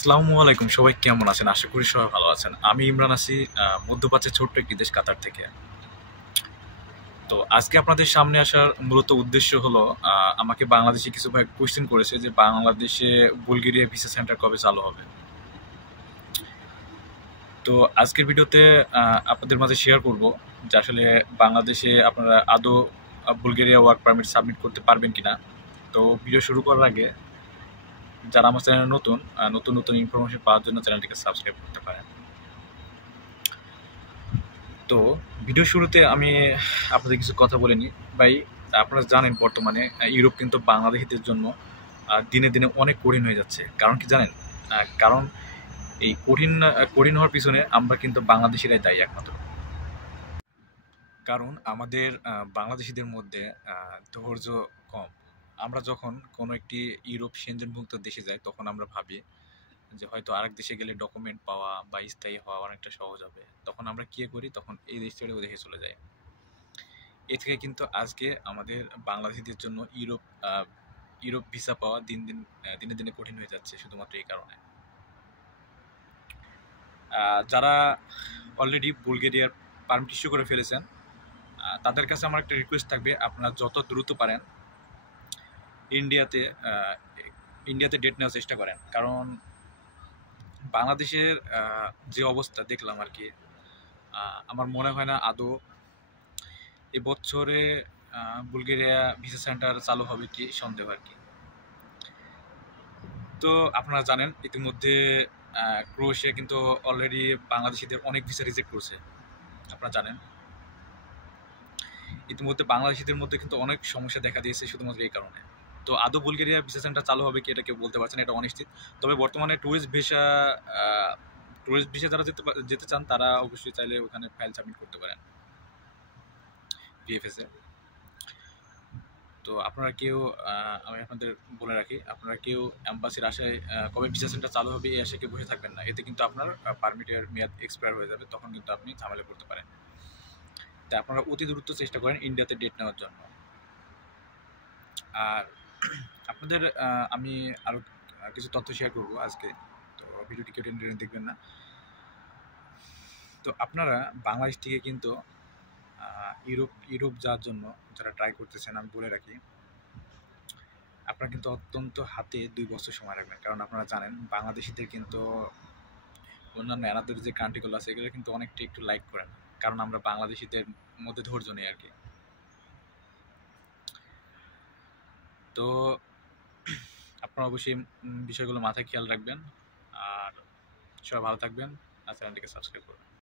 আসসালামু আলাইকুম, সবাই কেমন আছেন? আশা করি সবাই ভালো আছেন। আমি ইমরান আছি মধ্যপ্রাচ্যের ছোট্ট একটি দেশ কাতার থেকে। তো আজকে আপনাদের সামনে আসার মূলত উদ্দেশ্য হলো আমাকে বাংলাদেশে কিছু ভাই কোয়েশ্চেন করেছে যে বাংলাদেশে বুলগেরিয়া ভিসা সেন্টার কবে চালু হবে। তো আজকের ভিডিওতে আপনাদের মাঝে শেয়ার করব যে আসলে বাংলাদেশে আপনারা আদৌ বুলগেরিয়া ওয়ার্ক পারমিট সাবমিট করতে পারবেন কিনা। তো ভিডিও শুরু করার আগে যারা আমার চ্যানেলে নতুন নতুন নতুন ইনফরমেশন পাওয়ার জন্য চ্যানেলটিকে সাবস্ক্রাইব করতে পারেন। তো ভিডিও শুরুতে আমি আপনাদের কিছু কথা বলে নিই ভাই। আপনারা জানেন বর্তমানে ইউরোপ কিন্তু বাংলাদেশিদের জন্য দিনে দিনে অনেক কঠিন হয়ে যাচ্ছে। কারণ কি জানেন? কারণ এই কঠিন হওয়ার পিছনে আমরা কিন্তু বাংলাদেশিরাই দায়ী একমাত্র। কারণ আমাদের বাংলাদেশিদের মধ্যে ধৈর্য কম। আমরা যখন কোনো একটি ইউরোপ সেনজেনভুক্ত দেশে যাই তখন আমরা ভাবি যে হয়তো আরেক দেশে গেলে ডকুমেন্ট পাওয়া বা স্থায়ী হওয়া অনেকটা সহজ হবে। তখন আমরা কি করি? তখন এই দেশ ছেড়ে ওই দেশে চলে যাই। এ থেকে কিন্তু আজকে আমাদের বাংলাদেশিদের জন্য ইউরোপ ভিসা পাওয়া দিনে দিনে কঠিন হয়ে যাচ্ছে শুধুমাত্র এই কারণে। যারা অলরেডি বুলগেরিয়ার পারমিট ইস্যু করে ফেলেছেন তাদের কাছে আমার একটা রিকোয়েস্ট থাকবে, আপনারা যত দ্রুত পারেন ইন্ডিয়াতে ইন্ডিয়াতে ডেট নেওয়ার চেষ্টা করেন। কারণ বাংলাদেশের যে অবস্থা দেখলাম আর কি, আমার মনে হয় না আদৌ এবছরে বুলগেরিয়া ভিসা সেন্টার চালু হবে কি সন্দেহ আর কি। তো আপনারা জানেন ইতিমধ্যে ক্রোয়েশিয়া কিন্তু অলরেডি বাংলাদেশিদের অনেক ভিসা রিজেক্ট করছে। আপনারা জানেন ইতিমধ্যে বাংলাদেশিদের মধ্যে কিন্তু অনেক সমস্যা দেখা দিয়েছে শুধুমাত্র এই কারণে। তো আদৌ বুলগেরিয়া ভিসা সেন্টার চালু হবে কি এটা কেউ বলতে পারছে না, এটা অনিশ্চিত। তবে বর্তমানে ট্যুরিস্ট ভিসা যারা যেতে চান তারা অবশ্যই চাইলে ওখানে ফাইল সাবমিট করতে পারেন ভিএফএস এ। তো আপনারা কেউ আমি আপনাদের বলে রাখি, আপনারা কেউ অ্যাম্বাসির আশায় কবে ভিসা সেন্টার চালু হবে এই আশায় কেউ বসে থাকবেন না। এতে কিন্তু আপনার পারমিটের মেয়াদ এক্সপায়ার হয়ে যাবে, তখন কিন্তু আপনি ঝামেলা করতে পারেন। তাই আপনারা অতি দ্রুত চেষ্টা করেন ইন্ডিয়াতে ডেট নেওয়ার জন্য। আর আপনাদের আমি আরও কিছু তথ্য শেয়ার করবো আজকে, তো ভিডিওটি কেউ টেনে দেখবেন না। তো আপনারা বাংলাদেশ থেকে কিন্তু ইউরোপ যাওয়ার জন্য যারা ট্রাই করতেছেন আমি বলে রাখি, আপনারা কিন্তু অত্যন্ত হাতে 2 বছর সময় রাখবেন। কারণ আপনারা জানেন বাংলাদেশিদের কিন্তু অন্যান্য অ্যানাদের যে কান্ট্রিগুলো আছে এগুলো কিন্তু অনেকটা একটু লাইক করেন, কারণ আমরা বাংলাদেশিদের মধ্যে ধৈর্য নেই আর কি। তো আপনারা অবশ্যই বিষয়গুলো মাথায় খেয়াল রাখবেন। আর সবাই ভালো থাকবেন আর চ্যানেলটিকে সাবস্ক্রাইব করবেন।